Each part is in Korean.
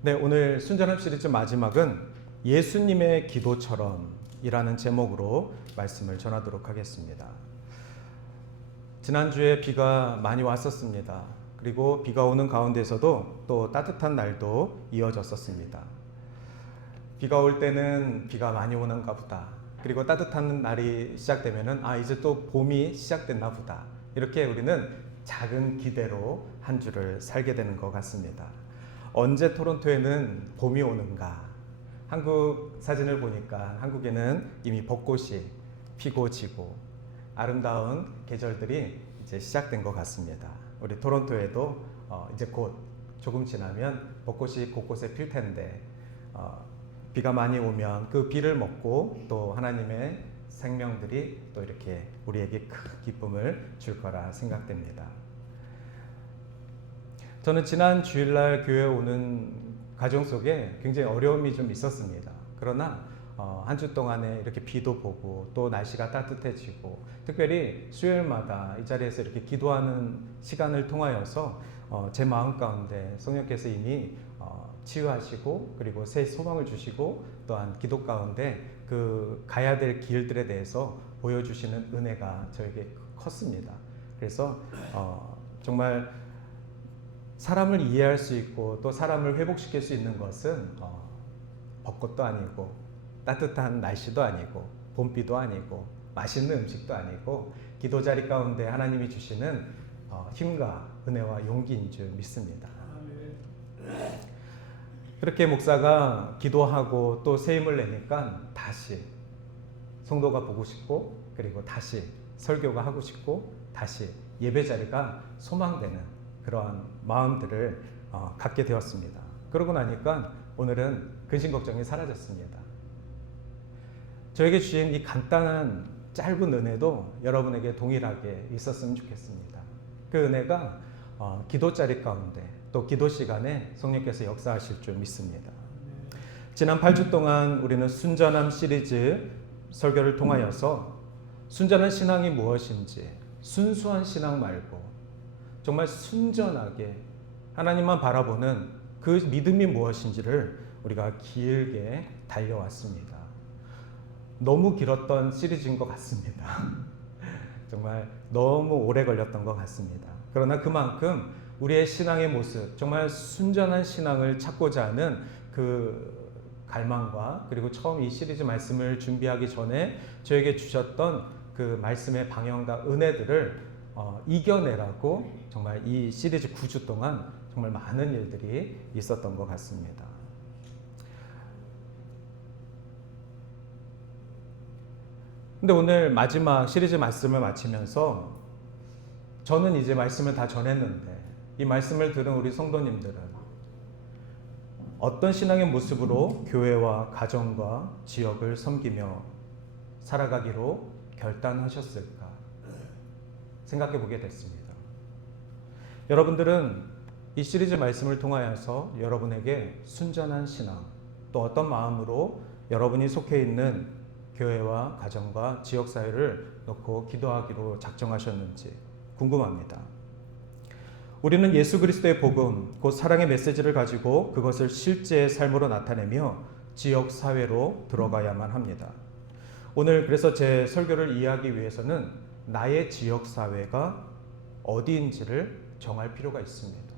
네, 오늘 순전함 시리즈 마지막은 예수님의 기도처럼 이라는 제목으로 말씀을 전하도록 하겠습니다. 지난주에 비가 많이 왔었습니다. 그리고 비가 오는 가운데서도 또 따뜻한 날도 이어졌었습니다. 비가 올 때는 비가 많이 오는가 보다. 그리고 따뜻한 날이 시작되면은 이제 또 봄이 시작됐나 보다. 이렇게 우리는 작은 기대로 한 주를 살게 되는 것 같습니다. 언제 토론토에는 봄이 오는가? 한국 사진을 보니까 한국에는 이미 벚꽃이 피고 지고 아름다운 계절들이 이제 시작된 것 같습니다. 우리 토론토에도 이제 곧 조금 지나면 벚꽃이 곳곳에 필 텐데 비가 많이 오면 그 비를 먹고 또 하나님의 생명들이 또 이렇게 우리에게 큰 기쁨을 줄 거라 생각됩니다. 저는 지난 주일날 교회에 오는 과정 속에 굉장히 어려움이 좀 있었습니다. 그러나 한 주 동안에 이렇게 비도 보고 또 날씨가 따뜻해지고 특별히 수요일마다 이 자리에서 이렇게 기도하는 시간을 통하여서 제 마음 가운데 성령께서 이미 치유하시고 그리고 새 소망을 주시고 또한 기도 가운데 그 가야 될 길들에 대해서 보여주시는 은혜가 저에게 컸습니다. 그래서 정말 사람을 이해할 수 있고 또 사람을 회복시킬 수 있는 것은 벚꽃도 아니고 따뜻한 날씨도 아니고 봄비도 아니고 맛있는 음식도 아니고 기도 자리 가운데 하나님이 주시는 힘과 은혜와 용기인 줄 믿습니다. 그렇게 목사가 기도하고 또 새 힘을 내니까 다시 성도가 보고 싶고 그리고 다시 설교가 하고 싶고 다시 예배 자리가 소망되는 그러한 마음들을 갖게 되었습니다. 그러고 나니까 오늘은 근심 걱정이 사라졌습니다. 저에게 주신 이 간단한 짧은 은혜도 여러분에게 동일하게 있었으면 좋겠습니다. 그 은혜가 기도 자리 가운데 또 기도 시간에 성령께서 역사하실 줄 믿습니다. 지난 8주 동안 우리는 순전함 시리즈 설교를 통하여서 순전한 신앙이 무엇인지 순수한 신앙 말고 정말 순전하게 하나님만 바라보는 그 믿음이 무엇인지를 우리가 길게 달려왔습니다. 너무 길었던 시리즈인 것 같습니다. 정말 너무 오래 걸렸던 것 같습니다. 그러나 그만큼 우리의 신앙의 모습, 정말 순전한 신앙을 찾고자 하는 그 갈망과 그리고 처음 이 시리즈 말씀을 준비하기 전에 저에게 주셨던 그 말씀의 방향과 은혜들을 이겨내라고 정말 이 시리즈 9주 동안 정말 많은 일들이 있었던 것 같습니다. 근데 오늘 마지막 시리즈 말씀을 마치면서 저는 이제 말씀을 다 전했는데 이 말씀을 들은 우리 성도님들은 어떤 신앙의 모습으로 교회와 가정과 지역을 섬기며 살아가기로 결단하셨을까 생각해 보게 됐습니다. 여러분들은 이 시리즈 말씀을 통하여서 여러분에게 순전한 신앙 또 어떤 마음으로 여러분이 속해 있는 교회와 가정과 지역사회를 놓고 기도하기로 작정하셨는지 궁금합니다. 우리는 예수 그리스도의 복음, 곧 사랑의 메시지를 가지고 그것을 실제의 삶으로 나타내며 지역사회로 들어가야만 합니다. 오늘 그래서 제 설교를 이해하기 위해서는 나의 지역사회가 어디인지를 정할 필요가 있습니다.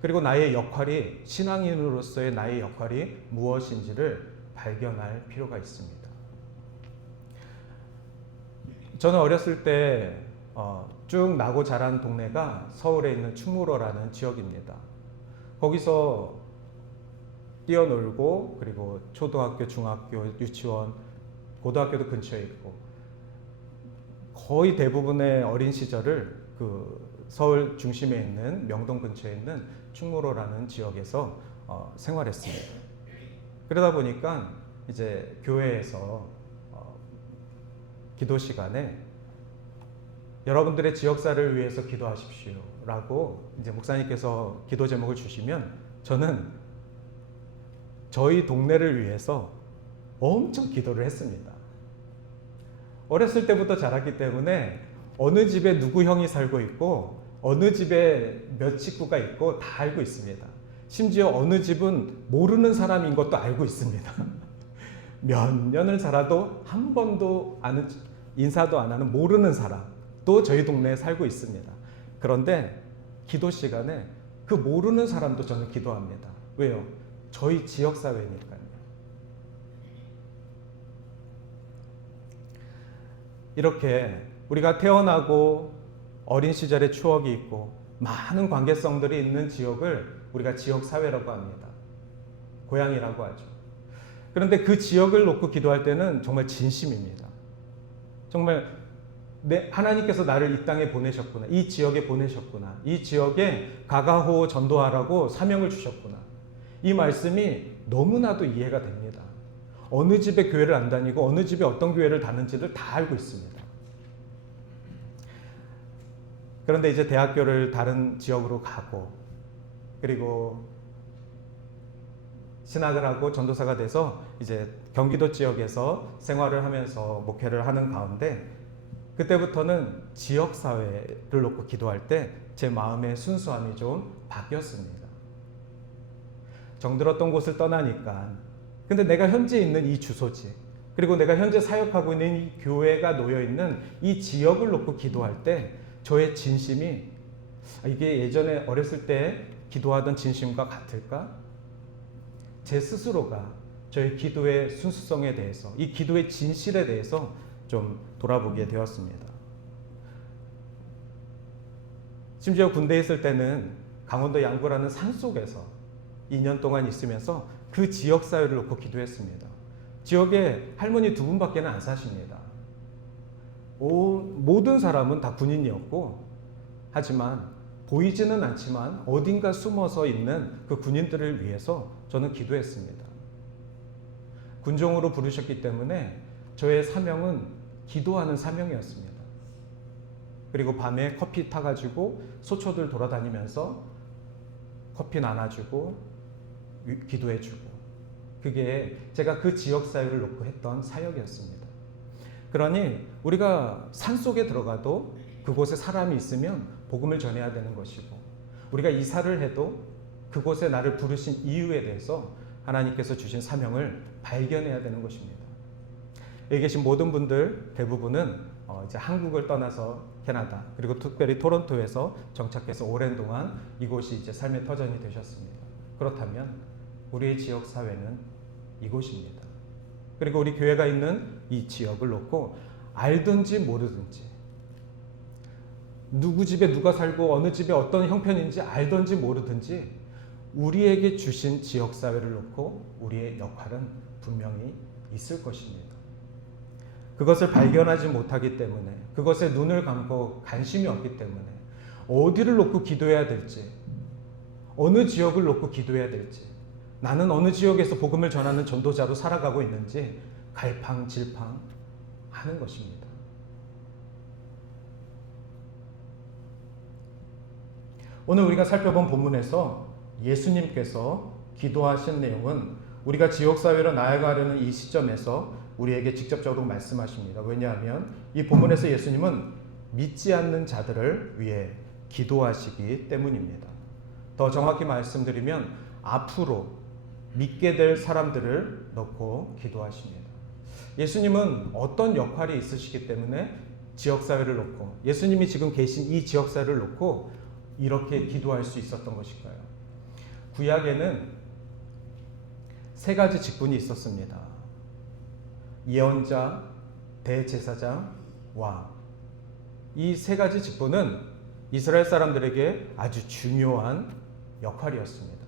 그리고 나의 역할이 신앙인으로서의 나의 역할이 무엇인지를 발견할 필요가 있습니다. 저는 어렸을 때 쭉 나고 자란 동네가 서울에 있는 충무로라는 지역입니다. 거기서 뛰어놀고 그리고 초등학교, 중학교, 유치원, 고등학교도 근처에 있고 거의 대부분의 어린 시절을 그 서울 중심에 있는 명동 근처에 있는 충무로라는 지역에서 생활했습니다. 그러다 보니까 이제 교회에서 기도 시간에 여러분들의 지역사를 위해서 기도하십시오 라고 이제 목사님께서 기도 제목을 주시면 저는 저희 동네를 위해서 엄청 기도를 했습니다. 어렸을 때부터 자랐기 때문에 어느 집에 누구 형이 살고 있고 어느 집에 몇 식구가 있고 다 알고 있습니다. 심지어 어느 집은 모르는 사람인 것도 알고 있습니다. 몇 년을 살아도 한 번도 인사도 안 하는 모르는 사람도 저희 동네에 살고 있습니다. 그런데 기도 시간에 그 모르는 사람도 저는 기도합니다. 왜요? 저희 지역사회니까요. 이렇게 우리가 태어나고 어린 시절의 추억이 있고 많은 관계성들이 있는 지역을 우리가 지역사회라고 합니다. 고향이라고 하죠. 그런데 그 지역을 놓고 기도할 때는 정말 진심입니다. 정말 하나님께서 나를 이 땅에 보내셨구나. 이 지역에 보내셨구나. 이 지역에 가가호 전도하라고 사명을 주셨구나. 이 말씀이 너무나도 이해가 됩니다. 어느 집에 교회를 안 다니고 어느 집에 어떤 교회를 다는지를 다 알고 있습니다. 그런데 이제 대학교를 다른 지역으로 가고 그리고 신학을 하고 전도사가 돼서 이제 경기도 지역에서 생활을 하면서 목회를 하는 가운데 그때부터는 지역사회를 놓고 기도할 때 제 마음의 순수함이 좀 바뀌었습니다. 정들었던 곳을 떠나니까 근데 내가 현재 있는 이 주소지 그리고 내가 현재 사역하고 있는 이 교회가 놓여있는 이 지역을 놓고 기도할 때 저의 진심이 이게 예전에 어렸을 때 기도하던 진심과 같을까? 제 스스로가 저의 기도의 순수성에 대해서 이 기도의 진실에 대해서 좀 돌아보게 되었습니다. 심지어 군대에 있을 때는 강원도 양구라는 산속에서 2년 동안 있으면서 그 지역사회를 놓고 기도했습니다. 지역에 할머니 2분밖에 안 사십니다. 모든 사람은 다 군인이었고 하지만 보이지는 않지만 어딘가 숨어서 있는 그 군인들을 위해서 저는 기도했습니다. 군종으로 부르셨기 때문에 저의 사명은 기도하는 사명이었습니다. 그리고 밤에 커피 타가지고 소초들 돌아다니면서 커피 나눠주고 기도해주고 그게 제가 그 지역사회를 놓고 했던 사역이었습니다. 그러니 우리가 산속에 들어가도 그곳에 사람이 있으면 복음을 전해야 되는 것이고 우리가 이사를 해도 그곳에 나를 부르신 이유에 대해서 하나님께서 주신 사명을 발견해야 되는 것입니다. 여기 계신 모든 분들 대부분은 이제 한국을 떠나서 캐나다 그리고 특별히 토론토에서 정착해서 오랜 동안 이곳이 이제 삶의 터전이 되셨습니다. 그렇다면 우리의 지역 사회는 이곳입니다. 그리고 우리 교회가 있는 이 지역을 놓고 알든지 모르든지 누구 집에 누가 살고 어느 집에 어떤 형편인지 알든지 모르든지 우리에게 주신 지역사회를 놓고 우리의 역할은 분명히 있을 것입니다. 그것을 발견하지 못하기 때문에 그것에 눈을 감고 관심이 없기 때문에 어디를 놓고 기도해야 될지 어느 지역을 놓고 기도해야 될지 나는 어느 지역에서 복음을 전하는 전도자로 살아가고 있는지 갈팡질팡 하는 것입니다. 오늘 우리가 살펴본 본문에서 예수님께서 기도하신 내용은 우리가 지역사회로 나아가려는 이 시점에서 우리에게 직접적으로 말씀하십니다. 왜냐하면 이 본문에서 예수님은 믿지 않는 자들을 위해 기도하시기 때문입니다. 더 정확히 말씀드리면 앞으로 믿게 될 사람들을 놓고 기도하십니다. 예수님은 어떤 역할이 있으시기 때문에 지역사회를 놓고 예수님이 지금 계신 이 지역사회를 놓고 이렇게 기도할 수 있었던 것일까요? 구약에는 3가지 직분이 있었습니다. 예언자, 대제사장, 왕. 이 3가지 직분은 이스라엘 사람들에게 아주 중요한 역할이었습니다.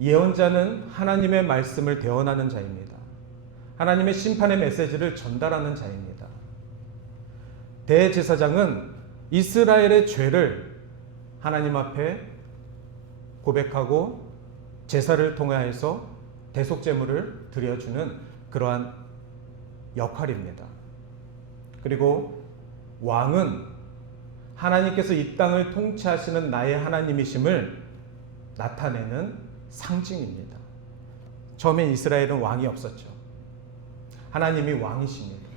예언자는 하나님의 말씀을 대언하는 자입니다. 하나님의 심판의 메시지를 전달하는 자입니다. 대제사장은 이스라엘의 죄를 하나님 앞에 고백하고 제사를 통하여서 대속제물을 드려주는 그러한 역할입니다. 그리고 왕은 하나님께서 이 땅을 통치하시는 나의 하나님이심을 나타내는 상징입니다. 처음엔 이스라엘은 왕이 없었죠. 하나님이 왕이십니다.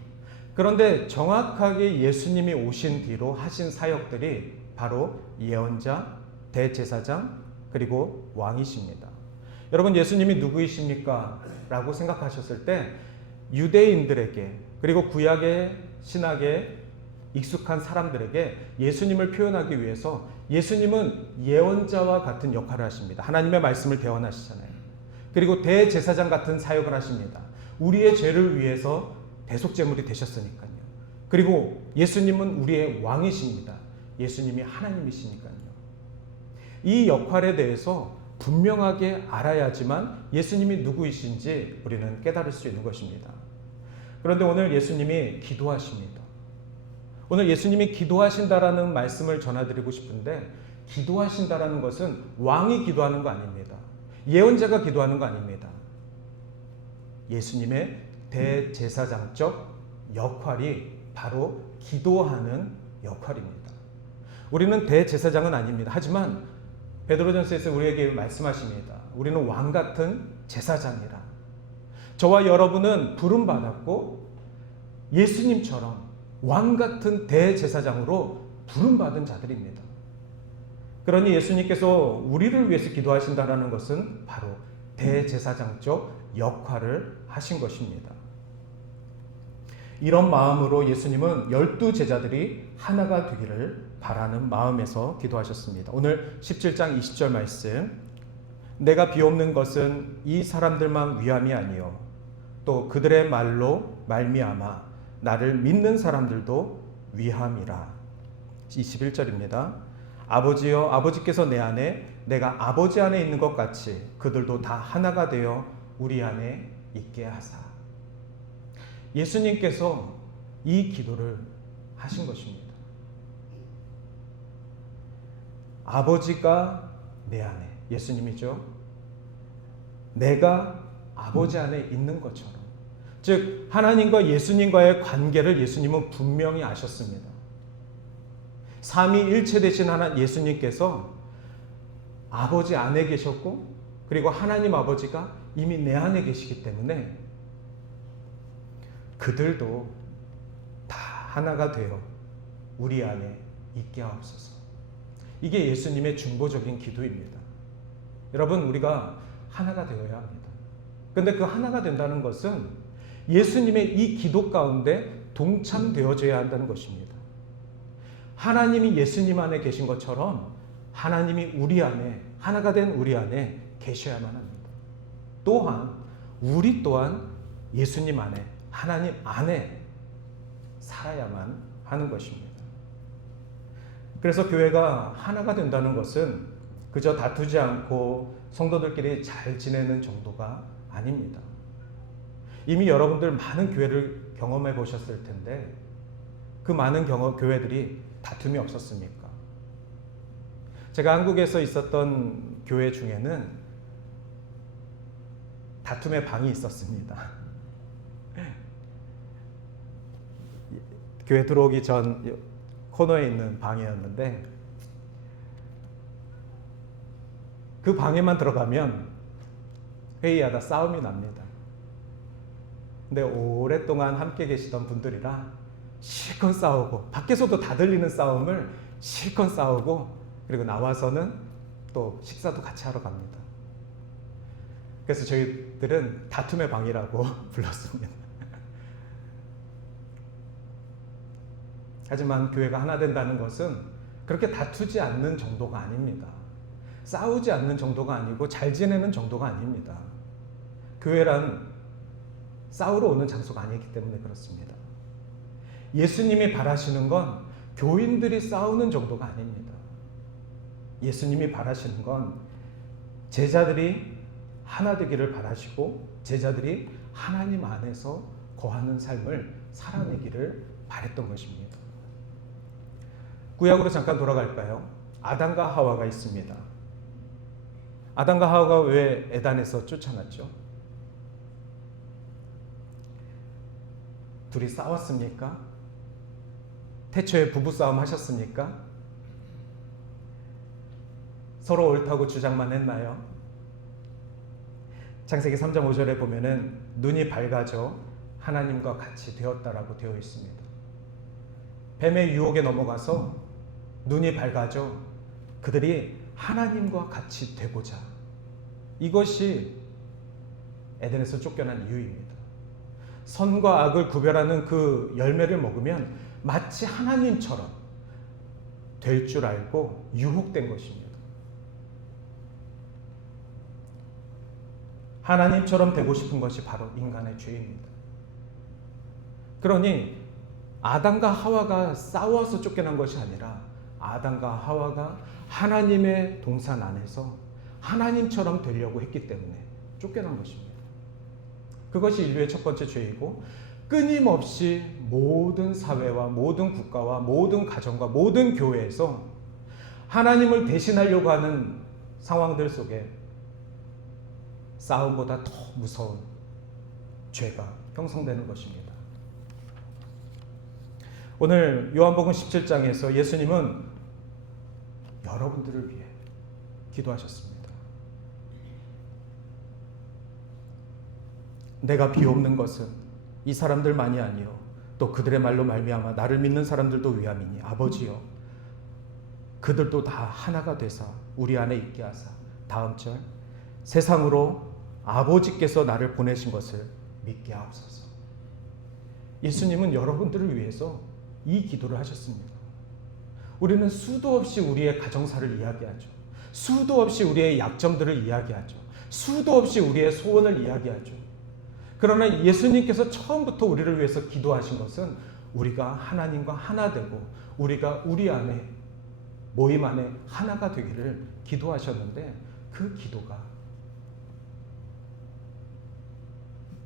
그런데 정확하게 예수님이 오신 뒤로 하신 사역들이 바로 예언자, 대제사장, 그리고 왕이십니다. 여러분, 예수님이 누구이십니까? 라고 생각하셨을 때 유대인들에게, 그리고 구약의 신학에 익숙한 사람들에게 예수님을 표현하기 위해서 예수님은 예언자와 같은 역할을 하십니다. 하나님의 말씀을 대언하시잖아요. 그리고 대제사장 같은 사역을 하십니다. 우리의 죄를 위해서 대속제물이 되셨으니까요. 그리고 예수님은 우리의 왕이십니다. 예수님이 하나님이시니까요. 이 역할에 대해서 분명하게 알아야지만 예수님이 누구이신지 우리는 깨달을 수 있는 것입니다. 그런데 오늘 예수님이 기도하십니다. 오늘 예수님이 기도하신다라는 말씀을 전해드리고 싶은데, 기도하신다라는 것은 왕이 기도하는 거 아닙니다. 예언자가 기도하는 거 아닙니다. 예수님의 대제사장적 역할이 바로 기도하는 역할입니다. 우리는 대제사장은 아닙니다. 하지만 베드로전서에서 우리에게 말씀하십니다. 우리는 왕 같은 제사장이라. 저와 여러분은 부름받았고 예수님처럼 왕 같은 대제사장으로 부름받은 자들입니다. 그러니 예수님께서 우리를 위해서 기도하신다는 것은 바로 대제사장적 역할을 하신 것입니다. 이런 마음으로 예수님은 12 제자들이 하나가 되기를 바라는 마음에서 기도하셨습니다. 오늘 17장 20절 말씀, 내가 비옵는 것은 이 사람들만 위함이 아니요 또 그들의 말로 말미암아 나를 믿는 사람들도 위함이라. 21절입니다. 아버지여, 아버지께서 내 안에, 내가 아버지 안에 있는 것 같이 그들도 다 하나가 되어 우리 안에 있게 하사. 예수님께서 이 기도를 하신 것입니다. 아버지가 내 안에, 예수님이죠. 내가 아버지 안에 있는 것처럼, 즉 하나님과 예수님과의 관계를 예수님은 분명히 아셨습니다. 삼위일체 되신 예수님께서 아버지 안에 계셨고, 그리고 하나님 아버지가 이미 내 안에 계시기 때문에 그들도 다 하나가 되어 우리 안에 있게 하옵소서. 이게 예수님의 중보적인 기도입니다. 여러분, 우리가 하나가 되어야 합니다. 그런데 그 하나가 된다는 것은 예수님의 이 기도 가운데 동참되어져야 한다는 것입니다. 하나님이 예수님 안에 계신 것처럼 하나님이 우리 안에, 하나가 된 우리 안에 계셔야만 합니다. 또한 우리 또한 예수님 안에, 하나님 안에 살아야만 하는 것입니다. 그래서 교회가 하나가 된다는 것은 그저 다투지 않고 성도들끼리 잘 지내는 정도가 아닙니다. 이미 여러분들 많은 교회를 경험해 보셨을 텐데 그 많은 교회들이 다툼이 없었습니까? 제가 한국에서 있었던 교회 중에는 다툼의 방이 있었습니다. 교회 들어오기 전 코너에 있는 방이었는데 그 방에만 들어가면 회의하다 싸움이 납니다. 근데 오랫동안 함께 계시던 분들이라 실컷 싸우고, 밖에서도 다 들리는 싸움을 실컷 싸우고, 그리고 나와서는 또 식사도 같이 하러 갑니다. 그래서 저희들은 다툼의 방이라고 불렀습니다. 하지만 교회가 하나 된다는 것은 그렇게 다투지 않는 정도가 아닙니다. 싸우지 않는 정도가 아니고 잘 지내는 정도가 아닙니다. 교회란 싸우러 오는 장소가 아니기 때문에 그렇습니다. 예수님이 바라시는 건 교인들이 싸우는 정도가 아닙니다. 예수님이 바라시는 건 제자들이 하나 되기를 바라시고 제자들이 하나님 안에서 거하는 삶을 살아내기를 바랬던 것입니다. 구약으로 잠깐 돌아갈까요? 아담과 하와가 있습니다. 아담과 하와가 왜 에덴에서 쫓아났죠? 둘이 싸웠습니까? 태초에 부부싸움 하셨습니까? 서로 옳다고 주장만 했나요? 창세기 3장 5절에 보면은 눈이 밝아져 하나님과 같이 되었다라고 되어 있습니다. 뱀의 유혹에 넘어가서 눈이 밝아져 그들이 하나님과 같이 되고자, 이것이 에덴에서 쫓겨난 이유입니다. 선과 악을 구별하는 그 열매를 먹으면 마치 하나님처럼 될 줄 알고 유혹된 것입니다. 하나님처럼 되고 싶은 것이 바로 인간의 죄입니다. 그러니 아담과 하와가 싸워서 쫓겨난 것이 아니라 아담과 하와가 하나님의 동산 안에서 하나님처럼 되려고 했기 때문에 쫓겨난 것입니다. 그것이 인류의 첫 번째 죄이고, 끊임없이 모든 사회와 모든 국가와 모든 가정과 모든 교회에서 하나님을 대신하려고 하는 상황들 속에 싸움보다 더 무서운 죄가 형성되는 것입니다. 오늘 요한복음 17장에서 예수님은 여러분들을 위해 기도하셨습니다. 내가 비옵는 것은 이 사람들만이 아니요 또 그들의 말로 말미암아 나를 믿는 사람들도 위함이니 아버지여 그들도 다 하나가 되사 우리 안에 있게 하사, 다음 절, 세상으로 아버지께서 나를 보내신 것을 믿게 하옵소서. 예수님은 여러분들을 위해서 이 기도를 하셨습니다. 우리는 수도 없이 우리의 가정사를 이야기하죠. 수도 없이 우리의 약점들을 이야기하죠. 수도 없이 우리의 소원을 이야기하죠. 그러나 예수님께서 처음부터 우리를 위해서 기도하신 것은 우리가 하나님과 하나 되고 우리가 우리 안에 모임 안에 하나가 되기를 기도하셨는데, 그 기도가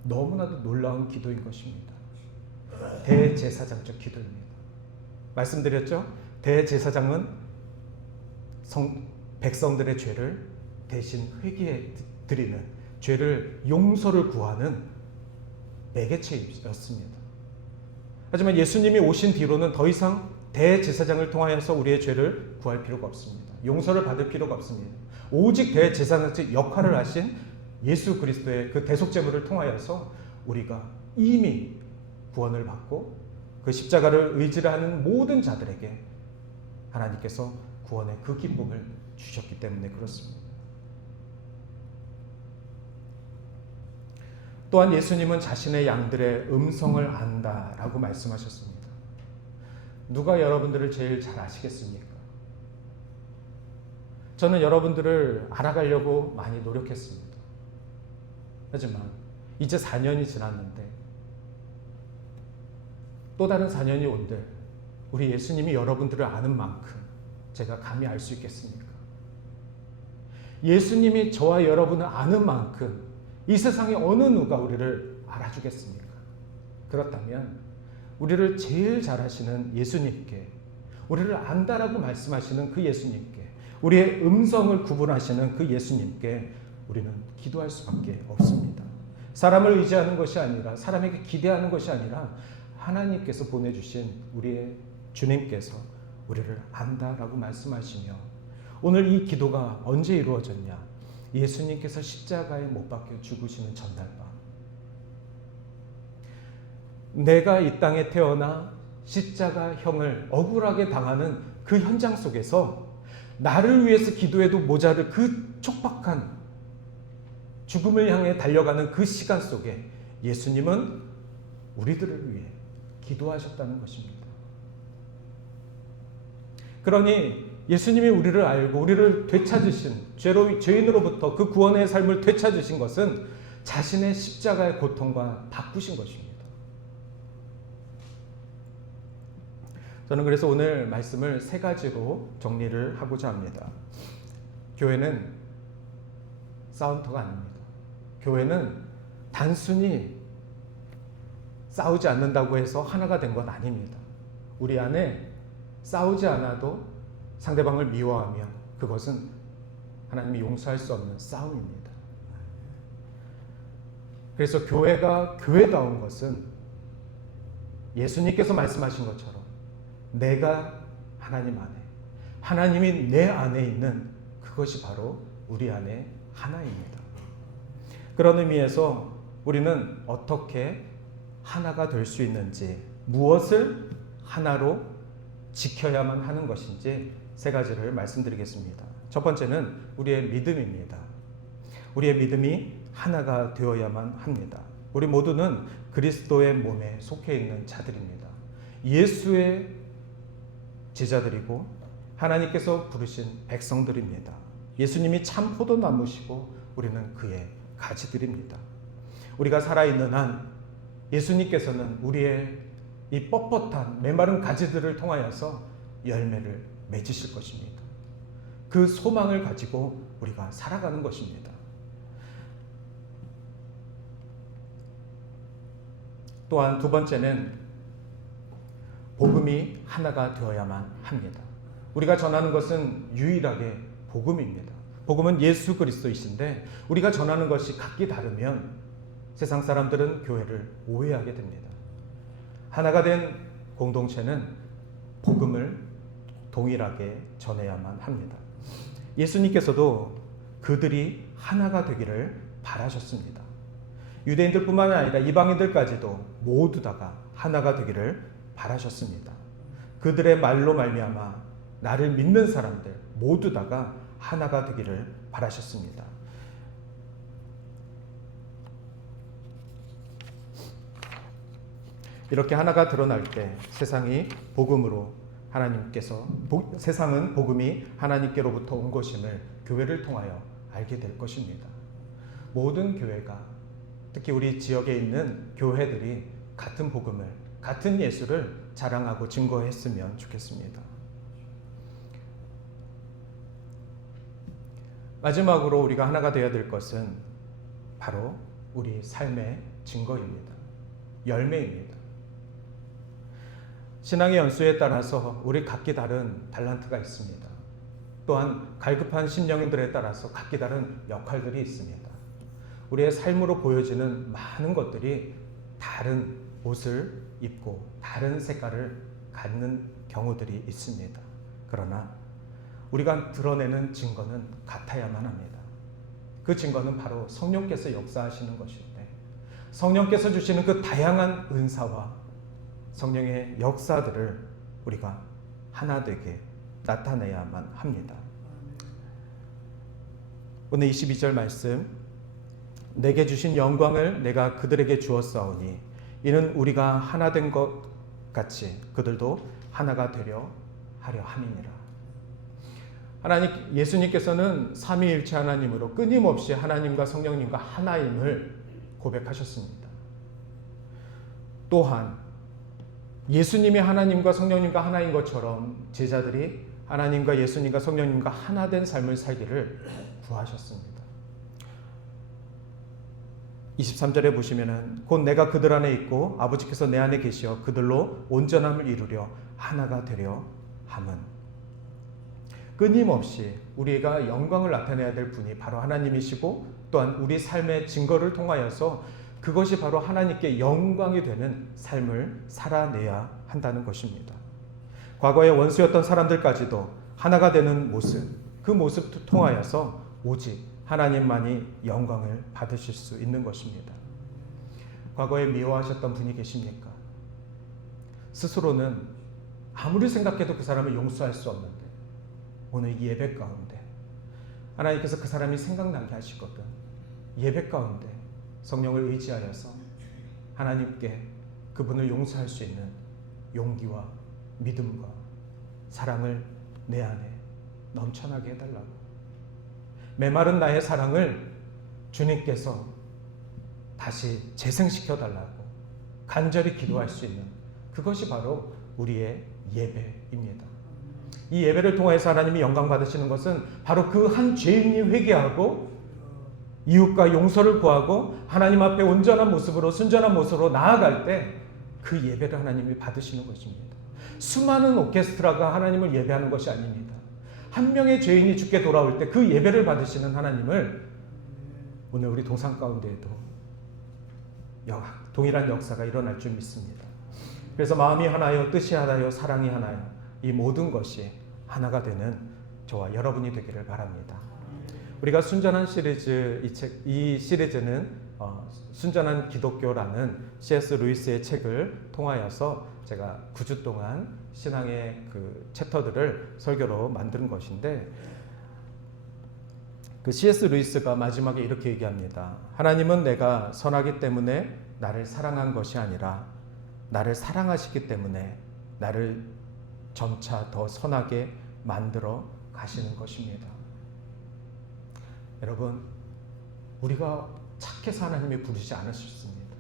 너무나도 놀라운 기도인 것입니다. 대제사장적 기도입니다. 말씀드렸죠? 대제사장은 백성들의 죄를 대신 회개해 드리는, 죄를 용서를 구하는 매개체였습니다. 하지만 예수님이 오신 뒤로는 더 이상 대제사장을 통하여서 우리의 죄를 구할 필요가 없습니다. 용서를 받을 필요가 없습니다. 오직 대제사장의 역할을 하신 예수 그리스도의 그 대속제물을 통하여서 우리가 이미 구원을 받고 그 십자가를 의지하는 모든 자들에게 하나님께서 구원의 그 기쁨을 주셨기 때문에 그렇습니다. 또한 예수님은 자신의 양들의 음성을 안다라고 말씀하셨습니다. 누가 여러분들을 제일 잘 아시겠습니까? 저는 여러분들을 알아가려고 많이 노력했습니다. 하지만 이제 4년이 지났는데 또 다른 4년이 온들 우리 예수님이 여러분들을 아는 만큼 제가 감히 알 수 있겠습니까? 예수님이 저와 여러분을 아는 만큼 이 세상에 어느 누가 우리를 알아주겠습니까? 그렇다면 우리를 제일 잘 아시는 예수님께, 우리를 안다라고 말씀하시는 그 예수님께, 우리의 음성을 구분하시는 그 예수님께 우리는 기도할 수밖에 없습니다. 사람을 의지하는 것이 아니라, 사람에게 기대하는 것이 아니라 하나님께서 보내주신 우리의 주님께서 우리를 안다라고 말씀하시며, 오늘 이 기도가 언제 이루어졌냐? 예수님께서 십자가에 못 박혀 죽으시는 전날 밤, 내가 이 땅에 태어나 십자가형을 억울하게 당하는 그 현장 속에서 나를 위해서 기도해도 모자를 그 촉박한 죽음을 향해 달려가는 그 시간 속에 예수님은 우리들을 위해 기도하셨다는 것입니다. 그러니 예수님이 우리를 알고 우리를 되찾으신, 죄인으로부터 그 구원의 삶을 되찾으신 것은 자신의 십자가의 고통과 바꾸신 것입니다. 저는 그래서 오늘 말씀을 3가지로 정리를 하고자 합니다. 교회는 싸움터가 아닙니다. 교회는 단순히 싸우지 않는다고 해서 하나가 된 건 아닙니다. 우리 안에 싸우지 않아도 상대방을 미워하면 그것은 하나님이 용서할 수 없는 싸움입니다. 그래서 교회가 교회다운 것은 예수님께서 말씀하신 것처럼 내가 하나님 안에, 하나님이 내 안에 있는 그것이 바로 우리 안에 하나입니다. 그런 의미에서 우리는 어떻게 하나가 될 수 있는지, 무엇을 하나로 지켜야만 하는 것인지 3가지를 말씀드리겠습니다. 첫 번째는 우리의 믿음입니다. 우리의 믿음이 하나가 되어야만 합니다. 우리 모두는 그리스도의 몸에 속해 있는 자들입니다. 예수의 제자들이고 하나님께서 부르신 백성들입니다. 예수님이 참 포도나무시고 우리는 그의 가지들입니다. 우리가 살아있는 한 예수님께서는 우리의 이 뻣뻣한 메마른 가지들을 통하여서 열매를 맺으실 것입니다. 그 소망을 가지고 우리가 살아가는 것입니다. 또한 두 번째는 복음이 하나가 되어야만 합니다. 우리가 전하는 것은 유일하게 복음입니다. 복음은 예수 그리스도이신데 우리가 전하는 것이 각기 다르면 세상 사람들은 교회를 오해하게 됩니다. 하나가 된 공동체는 복음을 동일하게 전해야만 합니다. 예수님께서도 그들이 하나가 되기를 바라셨습니다. 유대인들뿐만 아니라 이방인들까지도 모두 다가 하나가 되기를 바라셨습니다. 그들의 말로 말미암아 나를 믿는 사람들 모두 다가 하나가 되기를 바라셨습니다. 이렇게 하나가 드러날 때 세상이 복음으로 세상은 복음이 하나님께로부터 온 것임을 교회를 통하여 알게 될 것입니다. 모든 교회가 특히 우리 지역에 있는 교회들이 같은 복음을, 같은 예수를 자랑하고 증거했으면 좋겠습니다. 마지막으로 우리가 하나가 되어야 될 것은 바로 우리 삶의 증거입니다. 열매입니다. 신앙의 연수에 따라서 우리 각기 다른 달란트가 있습니다. 또한 갈급한 심령인들에 따라서 각기 다른 역할들이 있습니다. 우리의 삶으로 보여지는 많은 것들이 다른 옷을 입고 다른 색깔을 갖는 경우들이 있습니다. 그러나 우리가 드러내는 증거는 같아야만 합니다. 그 증거는 바로 성령께서 역사하시는 것인데 성령께서 주시는 그 다양한 은사와 성령의 역사들을 우리가 하나 되게 나타내야만 합니다. 오늘 22절 말씀, 내게 주신 영광을 내가 그들에게 주었사오니 이는 우리가 하나 된 것 같이 그들도 하나가 되려 하려 함이니라. 예수님께서는 삼위일체 하나님으로 끊임없이 하나님과 성령님과 하나임을 고백하셨습니다. 또한 예수님이 하나님과 성령님과 하나인 것처럼 제자들이 하나님과 예수님과 성령님과 하나 된 삶을 살기를 구하셨습니다. 23절에 보시면은 곧 내가 그들 안에 있고 아버지께서 내 안에 계시어 그들로 온전함을 이루려 하나가 되려 함은, 끊임없이 우리가 영광을 나타내야 될 분이 바로 하나님이시고 또한 우리 삶의 증거를 통하여서 그것이 바로 하나님께 영광이 되는 삶을 살아내야 한다는 것입니다. 과거의 원수였던 사람들까지도 하나가 되는 모습, 그 모습을 통하여서 오직 하나님만이 영광을 받으실 수 있는 것입니다. 과거에 미워하셨던 분이 계십니까? 스스로는 아무리 생각해도 그 사람을 용서할 수 없는데 오늘 이 예배 가운데 하나님께서 그 사람이 생각나게 하시거든. 예배 가운데 성령을 의지하여서 하나님께 그분을 용서할 수 있는 용기와 믿음과 사랑을 내 안에 넘쳐나게 해달라고, 메마른 나의 사랑을 주님께서 다시 재생시켜달라고 간절히 기도할 수 있는 그것이 바로 우리의 예배입니다. 이 예배를 통해서 하나님이 영광 받으시는 것은 바로 그 한 죄인이 회개하고 이웃과 용서를 구하고 하나님 앞에 온전한 모습으로 순전한 모습으로 나아갈 때 그 예배를 하나님이 받으시는 것입니다. 수많은 오케스트라가 하나님을 예배하는 것이 아닙니다. 한 명의 죄인이 주께 돌아올 때 그 예배를 받으시는 하나님을 오늘 우리 동산 가운데에도 동일한 역사가 일어날 줄 믿습니다. 그래서 마음이 하나요, 뜻이 하나요, 사랑이 하나요, 이 모든 것이 하나가 되는 저와 여러분이 되기를 바랍니다. 우리가 순전한 시리즈, 이 시리즈는 순전한 기독교라는 C.S. 루이스의 책을 통하여서 제가 9주 동안 신앙의 그 챕터들을 설교로 만든 것인데, 그 C.S. 루이스가 마지막에 이렇게 얘기합니다. 하나님은 내가 선하기 때문에 나를 사랑한 것이 아니라 나를 사랑하시기 때문에 나를 점차 더 선하게 만들어 가시는 것입니다. 여러분, 우리가 착해서 하나님이 부르지 않으셨습니다.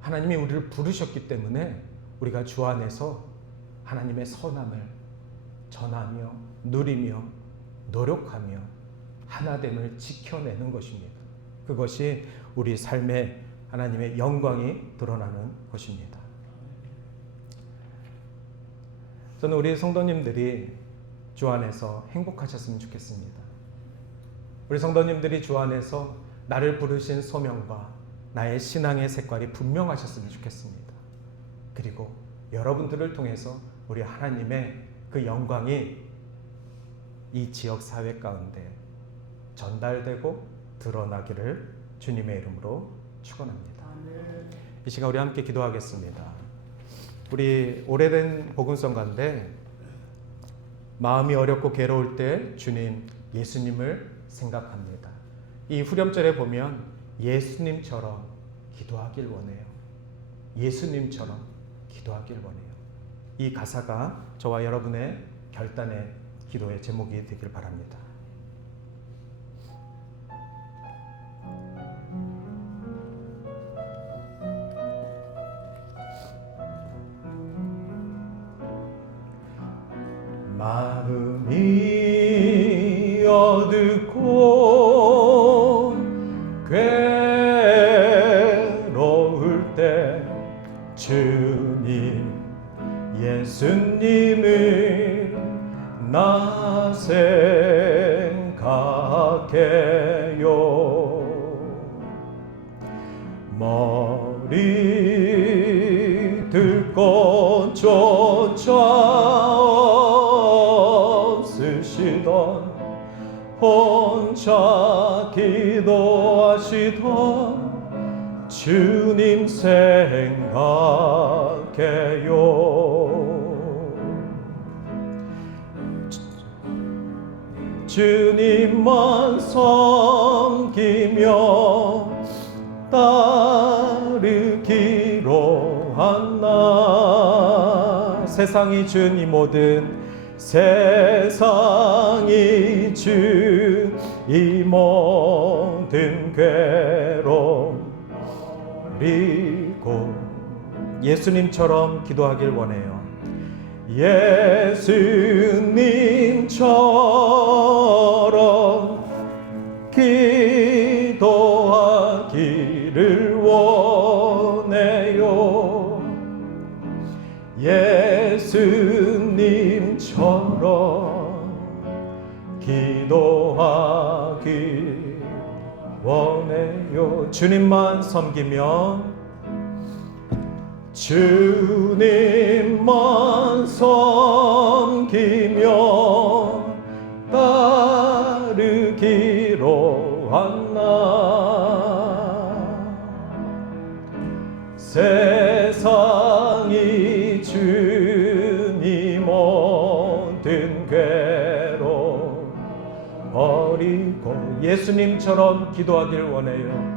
하나님이 우리를 부르셨기 때문에 우리가 주 안에서 하나님의 선함을 전하며 누리며 노력하며 하나됨을 지켜내는 것입니다. 그것이 우리 삶의 하나님의 영광이 드러나는 것입니다. 저는 우리 성도님들이 주 안에서 행복하셨으면 좋겠습니다. 우리 성도님들이 주 안에서 나를 부르신 소명과 나의 신앙의 색깔이 분명하셨으면 좋겠습니다. 그리고 여러분들을 통해서 우리 하나님의 그 영광이 이 지역 사회 가운데 전달되고 드러나기를 주님의 이름으로 축원합니다. 이 시간 우리 함께 기도하겠습니다. 우리 오래된 복음성가인데 마음이 어렵고 괴로울 때 주님 예수님을 생각합니다. 이 후렴절에 보면 예수님처럼 기도하길 원해요. 예수님처럼 기도하길 원해요. 이 가사가 저와 여러분의 결단의 기도의 제목이 되길 바랍니다. 마음이 어둡고 괴로울 때 주님 예수님을 나 생각해요. 머리 들고 조차 없으시던 혼자 기도하시던 주님 생각해요. 주님만 섬기며 따르기로 한 나 세상이 준 이 모든 세상이 준 이 모든 괴로움 버리고 예수님처럼 기도하길 원해요. 예수님처럼 기도하기를 원해요. 예수님처럼 기도하기 원해요. 주님만 섬기면 주님만 섬기며 따르기로 한 나 세상이 주니 모든 괴로움 버리고 예수님처럼 기도하길 원해요.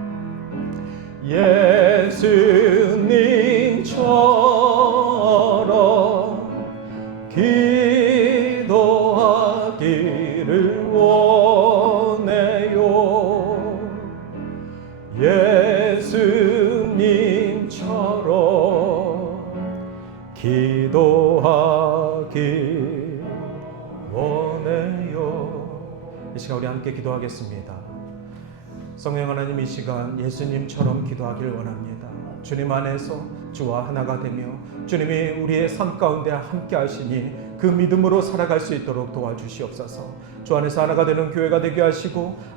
예수님처럼 기도하기를 원해요. 예수님처럼 기도하기 원해요. 이 시간 우리 함께 기도하겠습니다. 성령 하나님, 이 시간 예수님처럼 기도하길 원합니다. 주님 안에서 주와 하나가 되며 주님이 우리의 삶 가운데 함께 하시니 그 믿음으로 살아갈 수 있도록 도와주시옵소서. 주 안에서 하나가 되는 교회가 되게 하시고